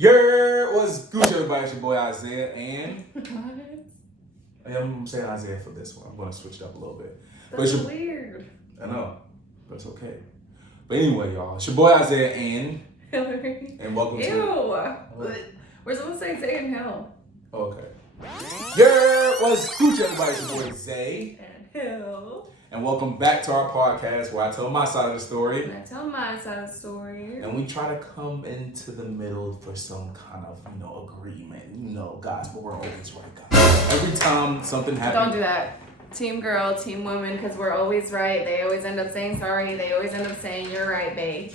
What's good, everybody? It's your boy Isaiah, and I'm saying Isaiah for this one. I'm going to switch it up a little bit. That's weird. I know, but it's okay. But anyway, y'all, it's your boy Isaiah and Hillary. And welcome to. We're supposed to say Zay and Hill. Oh, okay. What's good, everybody? It's your boy Zay and Hill. And welcome back to our podcast where I tell my side of the story. And I tell my side of the story. And we try to come into the middle for some kind of, agreement. Guys, but we're always right, guys. Every time something happens. Don't do that. Team girl, team woman, because we're always right. They always end up saying sorry. They always end up saying you're right, babe.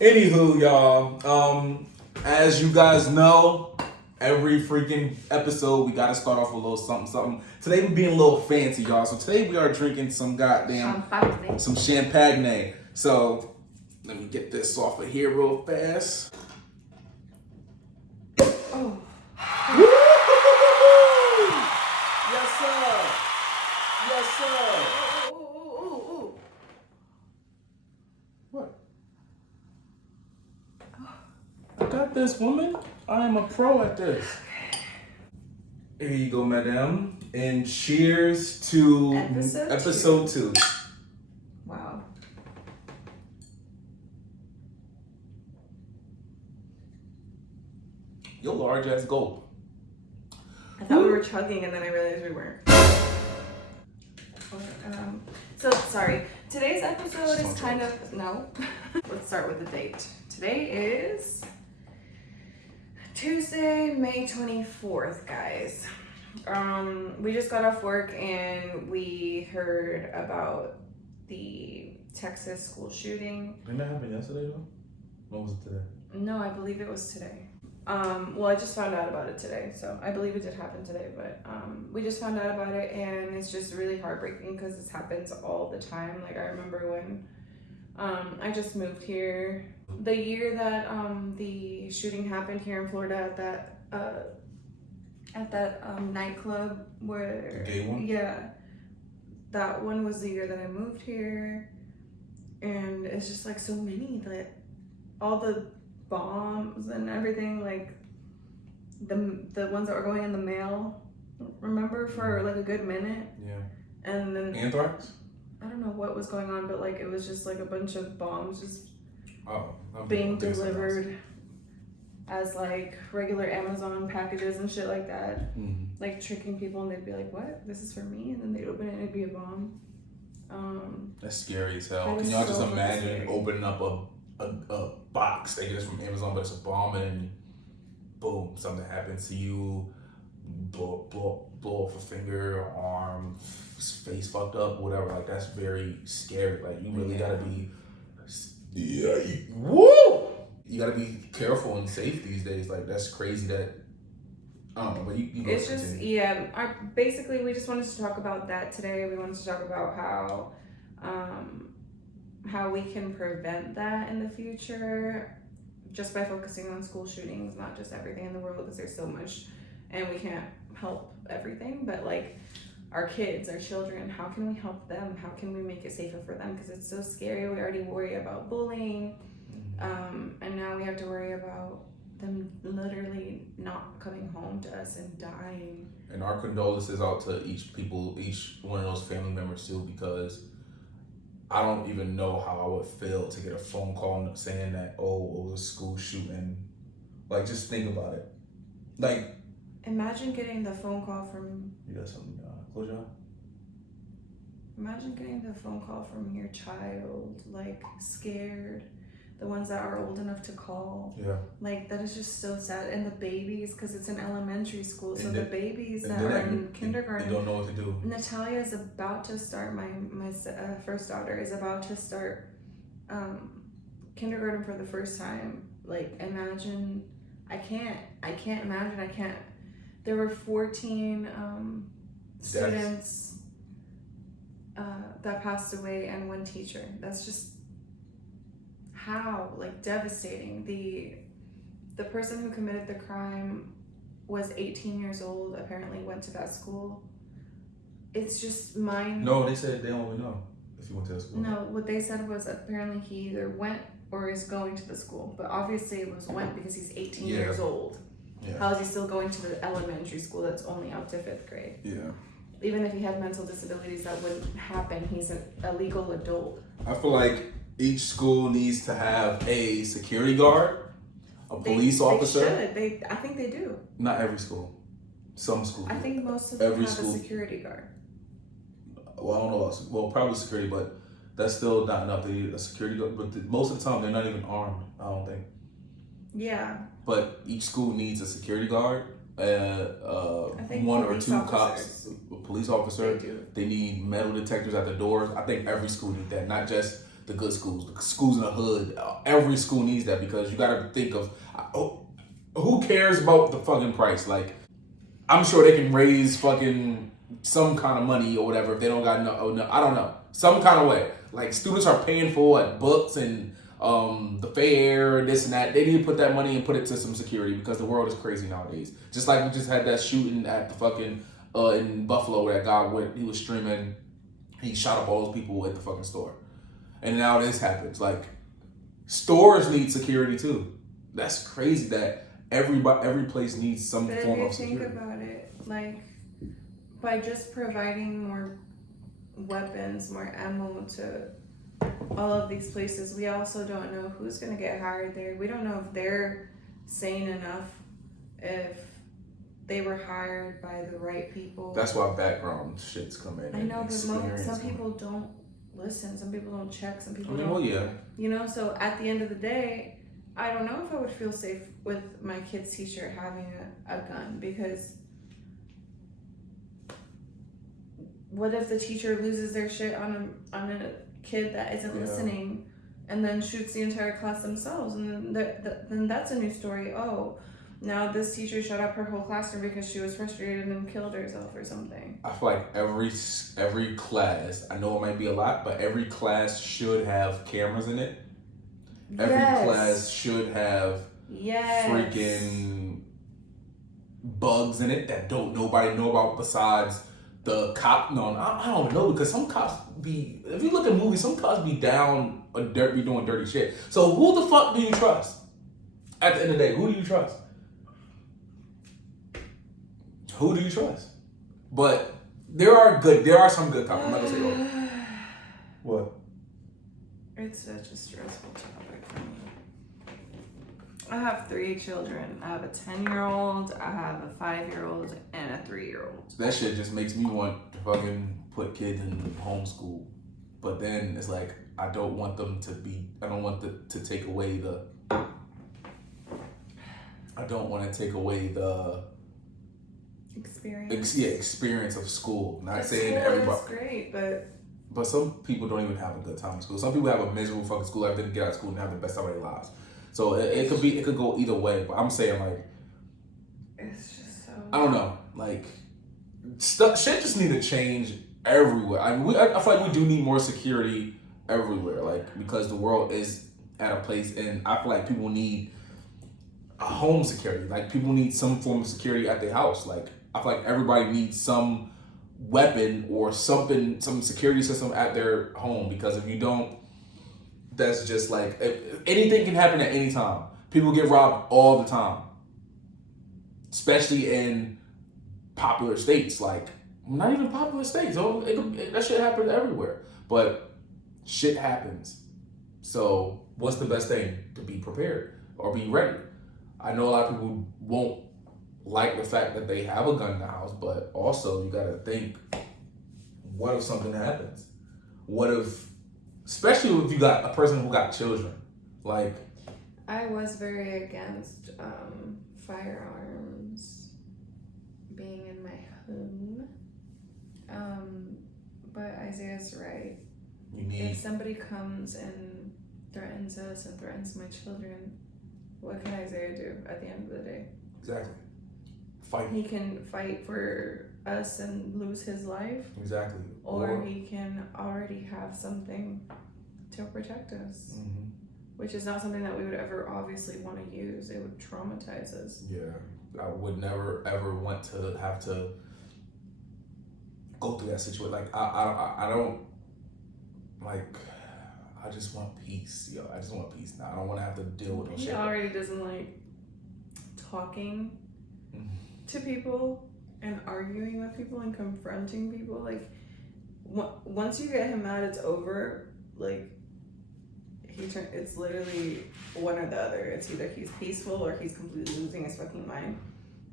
Anywho, y'all, as you guys know, every freaking episode, we got to start off with a little something. Today, we're being a little fancy, y'all. So today, we are drinking some some champagne. So let me get this off of here real fast. Oh. Yes, sir. Yes, sir. Ooh. What? I got this, woman. I am a pro at this. Here you go, madam. And cheers to episode 2. Wow. Your large ass gulp. I thought we were chugging and then I realized we weren't. So, sorry. Today's episode is kind of... No. Let's start with the date. Today is Tuesday, May 24th, guys. We just got off work and we heard about the Texas school shooting. Didn't that happen yesterday, though? When was it today? No, I believe it was today. Well, I just found out about it today, so I believe it did happen today, but we just found out about it, and it's just really heartbreaking because this happens all the time. Like, I remember when I just moved here, the year that the shooting happened here in Florida at that nightclub where... The gay one? Yeah. That one was the year that I moved here, and it's just like so many that all the bombs and everything, like the ones that were going in the mail, remember, for like a good minute. Yeah. And then anthrax? I don't know what was going on, but like it was just like a bunch of bombs just being delivered as like regular Amazon packages and shit like that. Mm-hmm. Like tricking people, and they'd be like, what, this is for me? And then they'd open it and it'd be a bomb. That's scary as hell. Can y'all just imagine opening up a box they get this from Amazon, but it's a bomb, and boom, something happens to you, blow off a finger, or arm, face fucked up, whatever. Like, that's very scary. Like, you really gotta be, you gotta be careful and safe these days. Like, that's crazy that, I don't know, but you it's just, continue. Yeah, basically we just wanted to talk about that today. We wanted to talk about how we can prevent that in the future just by focusing on school shootings, not just everything in the world, because there's so much and we can't help everything, but like our kids, our children, how can we help them? How can we make it safer for them? Because it's so scary. We already worry about bullying, and now we have to worry about them literally not coming home to us and dying. And our condolences out to each one of those family members too, because I don't even know how I would feel to get a phone call saying that, oh, it was a school shooting. Like, just think about it. Like, imagine getting the phone call from... You got something, close your eye? Imagine getting the phone call from your child, like, scared. The ones that are old enough to call. Yeah. Like, that is just so sad. And the babies, because it's an elementary school, so the babies that are in kindergarten... They don't know what to do. Natalia is about to start, my first daughter is about to start kindergarten for the first time. Like, imagine... I can't imagine. There were 14 students that passed away and 1 teacher. That's just how, like, devastating. The person who committed the crime was 18 years old, apparently went to that school. It's just mind... No, they said they don't really know if you went to that school. No, what they said was apparently he either went or is going to the school. But obviously it was went because he's 18 Yeah. years old. Yeah. How is he still going to the elementary school that's only up to 5th grade? Yeah. Even if he had mental disabilities, that wouldn't happen. He's a legal adult. I feel like each school needs to have a security guard, a police officer. They should. I think they do. Not every school. Some schools. I think most of them Every have school. a security guard. Well, I don't know. Well, probably security, but that's still not enough. They need a security guard, but most of the time they're not even armed. I don't think. Yeah. But each school needs a security guard, I think one or police two officers. cops, a police officer. They do. They need metal detectors at the doors. I think every school needs that, not just the good schools. The schools in the hood, every school needs that because you got to think of who cares about the fucking price. Like, I'm sure they can raise fucking some kind of money or whatever if they don't got no, I don't know, some kind of way. Like, students are paying for what, books and the fair, this and that. They need to put that money and put it to some security because the world is crazy nowadays. Just like we just had that shooting at the fucking in Buffalo where that guy went, he was streaming, he shot up all those people at the fucking store. And now this happens. Like, stores need security too. That's crazy that every place needs some But form if of security. you think about it, like, by just providing more weapons, more ammo to all of these places, we also don't know who's going to get hired there. We don't know if they're sane enough, if they were hired by the right people. That's why background shits come in. I know, but some people don't listen. Some people don't check. Some people don't. Well, yeah. You know, so at the end of the day, I don't know if I would feel safe with my kid's teacher having a gun, because what if the teacher loses their shit on a kid that isn't listening and then shoots the entire class themselves, and then that's a new story. Oh, now this teacher shut up her whole classroom because she was frustrated and killed herself or something. I feel like every class, I know it might be a lot, but every class should have cameras in it. Every class should have freaking bugs in it that nobody know about besides the cop. No, I don't know, because some cops be, if you look at movies, some cops be down or be doing dirty shit. So who the fuck do you trust? At the end of the day, who do you trust? Who do you trust? But there are some good cops. I'm not gonna say all. What? It's such a stressful topic for me. I have 3 children. I have a 10-year-old, I have a 5-year-old, and a 3-year-old. That shit just makes me want to fucking put kids in homeschool. But then it's like, I don't want to take away the experience of school. Not saying everybody. It's great, but some people don't even have a good time in school. Some people have a miserable fucking school life, then get out of school and have the best time of their lives. So it could go either way. But I'm saying, like, it's just so, I don't know, like, shit just need to change everywhere. I feel like we do need more security everywhere, like, because the world is at a place, and I feel like people need a home security. Like, people need some form of security at their house. Like, I feel like everybody needs some weapon or something, some security system at their home, because if you don't, that's just like, anything can happen at any time. People get robbed all the time, especially in popular states. Like, not even popular states. That shit happens everywhere. But shit happens. So what's the best thing? To be prepared or be ready. I know a lot of people won't like the fact that they have a gun in the house, but also you gotta think, what if something happens? What if, especially if you got a person who got children, like. I was very against firearms being in my home, but Isaiah's right. If somebody comes and threatens us and threatens my children, what can Isaiah do at the end of the day? Exactly. Fight. He can fight for us and lose his life. Exactly. Or he can already have something to protect us. Mm-hmm. Which is not something that we would ever obviously want to use. It would traumatize us. Yeah. I would never ever want to have to go through that situation. Like, I don't, like, I just want peace, yo. I just want peace now. I don't want to have to deal with no shit. He already doesn't like talking to people and arguing with people and confronting people. Like, once you get him mad, it's over. Like, it's literally one or the other. It's either he's peaceful or he's completely losing his fucking mind.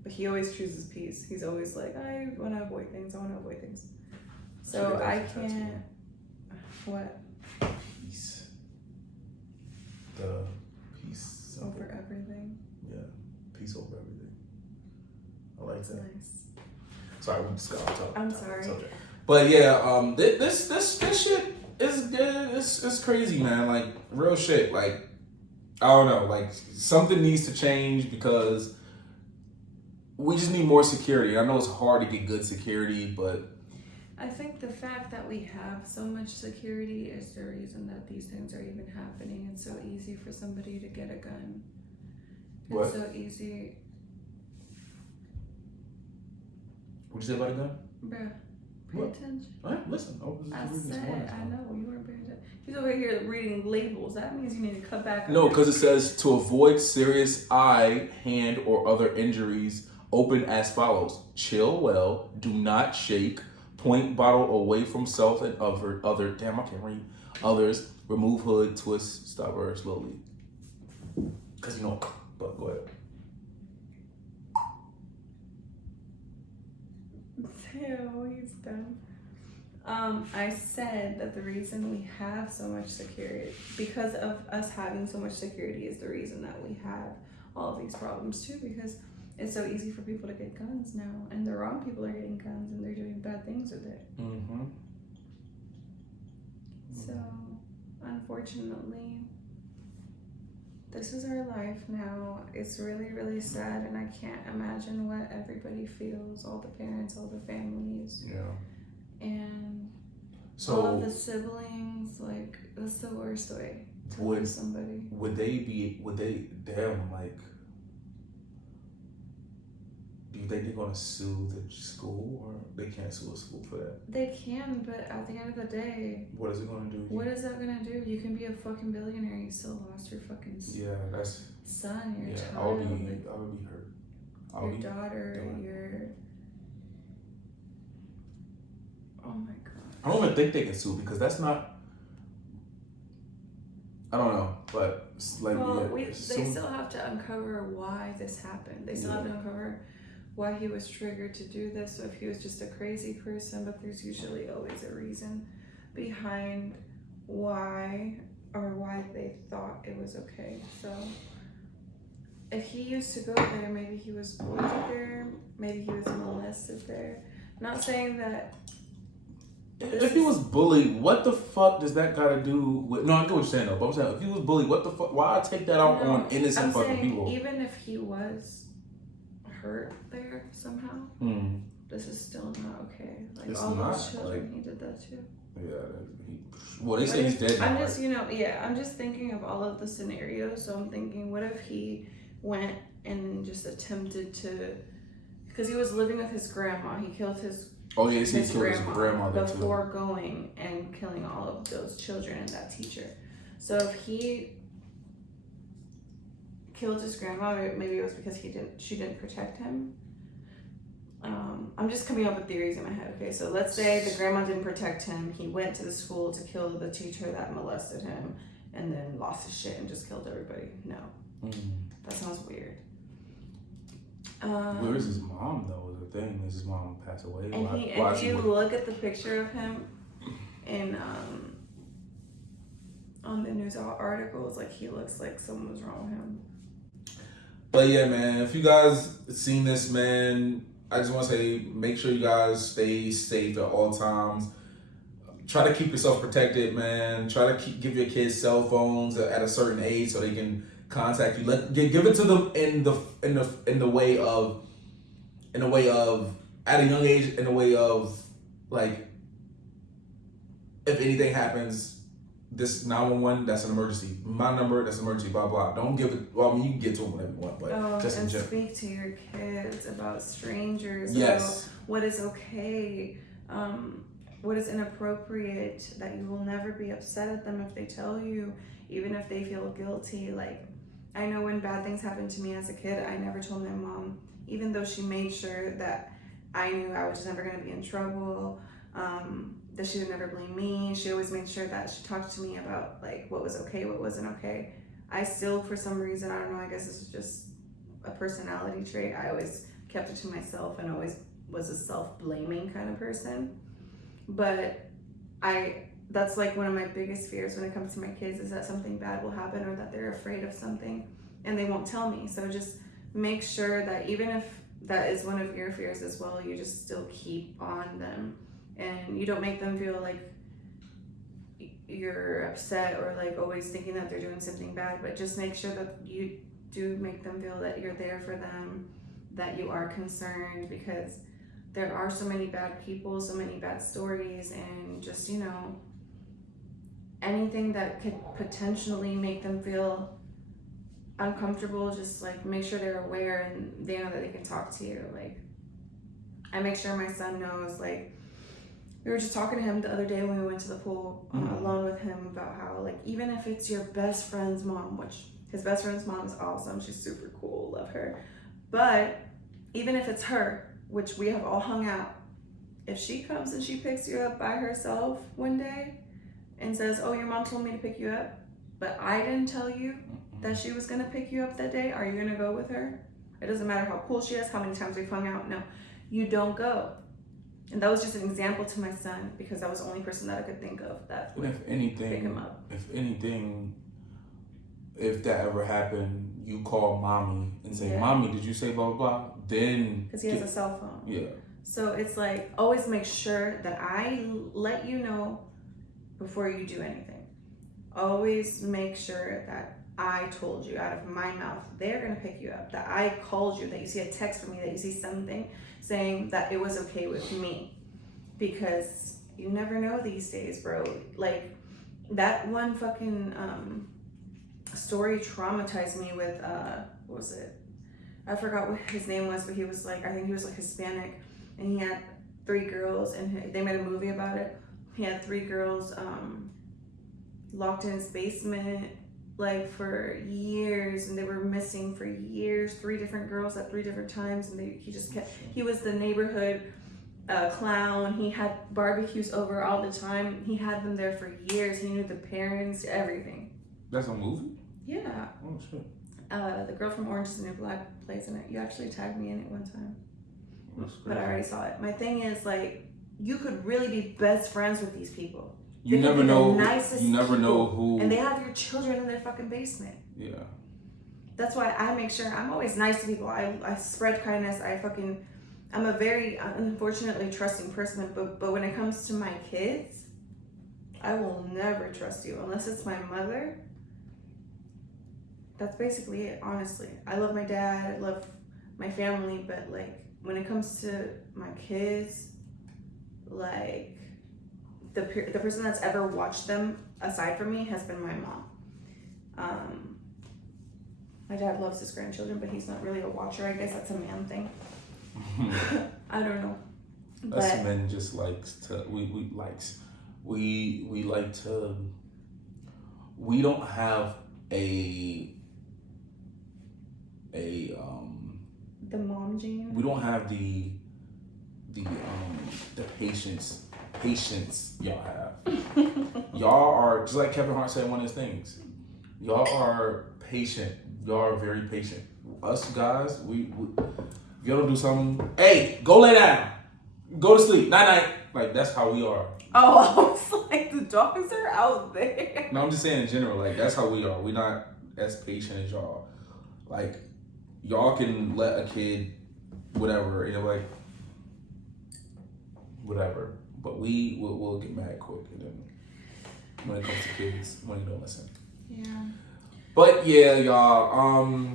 But he always chooses peace. He's always like, I want to avoid things. So I can't. What? Peace. The peace. Over everything. Yeah. Peace over everything. I like that. Nice. Sorry, we just got off topic. I'm sorry. Subject. But yeah, this shit is crazy, man. Like, real shit. Like, I don't know. Like, something needs to change because we just need more security. I know it's hard to get good security, but I think the fact that we have so much security is the reason that these things are even happening. It's so easy for somebody to get a gun. What? It's so easy. What'd you say about a gun? Bruh, pay attention. All right, listen. I said, I know, you weren't paying attention. He's over here reading labels. That means you need to cut back. No, because it says to avoid serious eye, hand, or other injuries, open as follows. Chill well, do not shake, point bottle away from self and other damn, I can't read. Others, remove hood, twist, stop her slowly. Because you know, but go ahead. Ew, he's dumb. I said that the reason we have so much security, because of us having so much security, is the reason that we have all of these problems too, because it's so easy for people to get guns now, and the wrong people are getting guns and they're doing bad things with it. Mm-hmm. So, unfortunately, this is our life now. It's really, really sad, and I can't imagine what everybody feels, all the parents, all the families. Yeah. And so, all of the siblings, like, that's the worst way to lose somebody. Would they, damn, like, do you think they're going to sue the school, or they can't sue a school for that? They can, but at the end of the day, what is it going to do? What is that going to do? You can be a fucking billionaire, you still lost your fucking son, your child. I would be hurt. Your daughter, oh my god. I don't even think they can sue because that's not. I don't know, but it's like they still have to uncover why this happened. They still have to uncover why he was triggered to do this. So if he was just a crazy person, but there's usually always a reason behind why they thought it was okay. So if he used to go there, maybe he was bullied there, maybe he was molested there. Not saying that. If he was bullied, what the fuck does that gotta do with? No, I get what you're saying though. But I'm saying if he was bullied, what the fuck? Why take that out on innocent fucking people? Even if he was hurt there somehow, this is still not okay. Like it's all not, those children, he did that too. Yeah, they say he's dead now. I'm just thinking of all of the scenarios. So I'm thinking, what if he went and just attempted to, because he was living with his grandma. He killed his. Oh yeah, he killed his grandmother before going and killing all of those children and that teacher. So if he killed his grandma, maybe it was because she didn't protect him. I'm just coming up with theories in my head. Okay, so let's say the grandma didn't protect him. He went to the school to kill the teacher that molested him, and then lost his shit and just killed everybody. No, that sounds weird. Where is his mom though? Thing is his mom passed away. And if you look at the picture of him in on the news articles, like he looks like someone was wrong with him. But yeah, man, if you guys seen this, man, I just want to say make sure you guys stay safe at all times. Try to keep yourself protected, man. Try to give your kids cell phones at a certain age so they can contact you. Give it to them in the way of at a young age, in a way of like, if anything happens, this 911, that's an emergency. My number, that's an emergency, blah, blah. Don't give it, well, I mean, you can get to them whenever you want, but just in general. Speak to your kids about strangers, yes. about what is okay. what is inappropriate, that you will never be upset at them if they tell you, even if they feel guilty. Like, I know when bad things happened to me as a kid, I never told my mom, even though she made sure that I knew I was just never going to be in trouble, that she would never blame me. She always made sure that she talked to me about like what was okay, what wasn't okay. I still, for some reason, I don't know, I guess this is just a personality trait, I always kept it to myself and always was a self-blaming kind of person. But that's like one of my biggest fears when it comes to my kids, is that something bad will happen or that they're afraid of something and they won't tell me. So just make sure that even if that is one of your fears as well, you just still keep on them and you don't make them feel like you're upset or like always thinking that they're doing something bad, but just make sure that you do make them feel that you're there for them, that you are concerned, because there are so many bad people, so many bad stories, and just, you know, anything that could potentially make them feel uncomfortable, just like make sure they're aware and they know that they can talk to you. Like, I make sure my son knows, like, we were just talking to him the other day when we went to the pool alone with him about how, like, even if it's your best friend's mom, which his best friend's mom is awesome, she's super cool, love her, but even if it's her, which we have all hung out, if she comes and she picks you up by herself one day and says, oh, your mom told me to pick you up, but I didn't tell you that she was gonna pick you up that day, are you gonna go with her? It doesn't matter how cool she is, how many times we've hung out, no, you don't go. And that was just an example to my son, because that was the only person that I could think of that would pick him up. If anything, if that ever happened, you call mommy and say, Mommy, did you say blah, blah, blah? Then... Because he has a cell phone. Yeah. So it's like, always make sure that I let you know before you do anything. Always make sure that I told you out of my mouth, they're going to pick you up, that I called you, that you see a text from me, that you see something saying that it was okay with me. Because you never know these days, bro. Like, that one fucking story traumatized me with, what was it? I forgot what his name was, but he was like, I think he was like Hispanic, and he had 3 girls, and they made a movie about it. He had 3 girls locked in his basement, like, for years, and they were missing for years. 3 different girls at 3 different times, and he just kept, he was the neighborhood clown. He had barbecues over all the time. He had them there for years. He knew the parents, everything. That's a movie? Yeah. Oh, shit. The girl from Orange is the New Black plays in it. You actually tagged me in it one time. That's crazy. But I already saw it. My thing is, like, you could really be best friends with these people. You never know. You never know who. And they have your children in their fucking basement. Yeah. That's why I make sure I'm always nice to people. I spread kindness. I'm a very unfortunately trusting person. But when it comes to my kids, I will never trust you unless it's my mother. That's basically it, honestly. I love my dad. I love my family. But like, when it comes to my kids, like, the person that's ever watched them aside from me has been my mom. My dad loves his grandchildren, but he's not really a watcher. I guess that's a man thing. I don't know. Us men just likes to we like to, we don't have the mom gene. We don't have the patience y'all have. Y'all are, just like Kevin Hart said in one of his things, y'all are patient. Y'all are very patient. Us guys, we if y'all don't do something, hey, go lay down, go to sleep, night. Like, that's how we are. Oh, I was like, the dogs are out there. No, I'm just saying in general, like, that's how we are. We're not as patient as y'all. Like, y'all can let a kid whatever, you know, like, whatever. But we'll get mad quick, and then when it comes to kids, when you don't listen. Yeah. But yeah, y'all.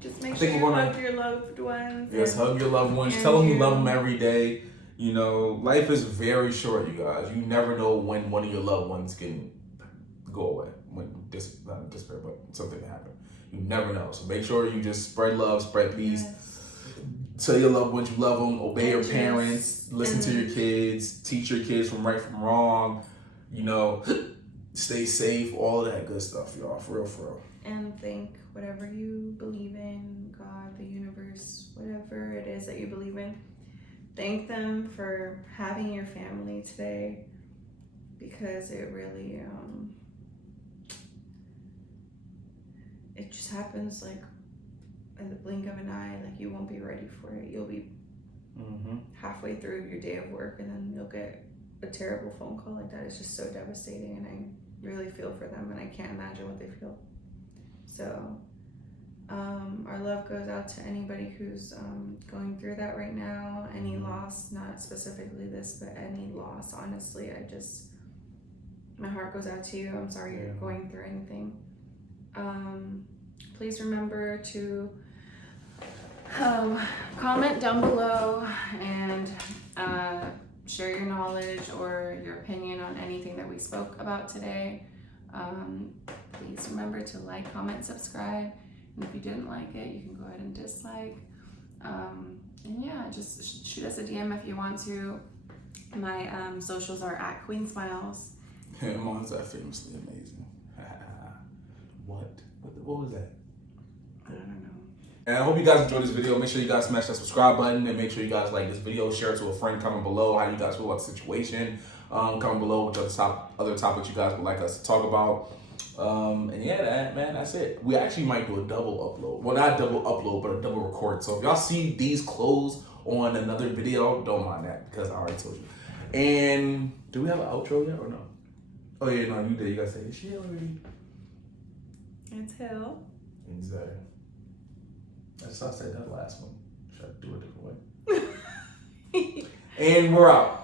Just make sure you hug your loved ones. Yes, hug your loved ones. Tell them you love them every day. You know, life is very short, you guys. You never know when one of your loved ones can go away. Not despair, but something can happen. You never know. So make sure you just spread love, spread peace. Yes. tell your loved ones you love them, obey your parents, listen to your kids, teach your kids from right from wrong, stay safe, all of that good stuff, y'all, for real. And think whatever you believe in, God, the universe, whatever it is that you believe in, thank them for having your family today, because it really, it just happens like in the blink of an eye. Like, you won't be ready for it. You'll be halfway through your day of work, and then you'll get a terrible phone call like that. It's just so devastating, and I really feel for them, and I can't imagine what they feel. So our love goes out to anybody who's going through that right now. Any loss, not specifically this, but any loss, honestly, my heart goes out to you. I'm sorry you're going through anything. Please remember to comment down below and share your knowledge or your opinion on anything that we spoke about today. Please remember to like, comment, subscribe. And if you didn't like it, you can go ahead and dislike. And yeah, just shoot us a DM if you want to. My socials are at Queen Smiles. Mine's that famously amazing. What was that? I don't know. And I hope you guys enjoyed this video. Make sure you guys smash that subscribe button, and make sure you guys like this video, share it to a friend. Comment below how you guys feel about the situation. Comment below with other topics you guys would like us to talk about. And yeah, that's it. We actually might do a double upload. Well, not a double upload, but a double record. So if y'all see these clothes on another video, don't mind that, because I already told you. And do we have an outro yet or no? Oh yeah, no, you did. You gotta say this shit already. Until. Exactly. That's how I said that last one. Should I do it a different way? And we're out.